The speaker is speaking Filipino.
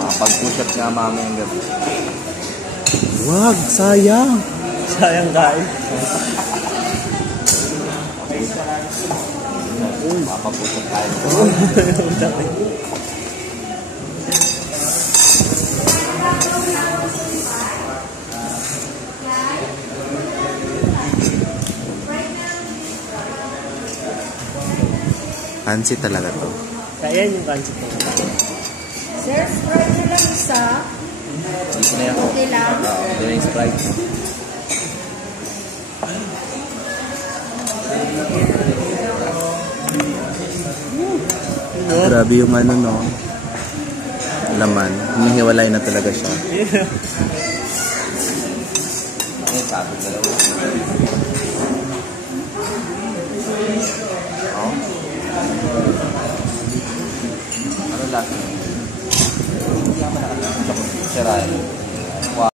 Makapag-push up nga mamayang gabi. Wag, sayang. Sayang guys. Makapag-push up tayo. Fancy talaga to. Kaya yung kansit ko. Sir, Sprite na lang isa. Dito na yan. Okay lang. Dito na yung Sprite. Grabe yung ano, no? Laman. Humihiwalay na talaga siya. Ayun, sabi dalawa. Oh. Ano last? Sirahin.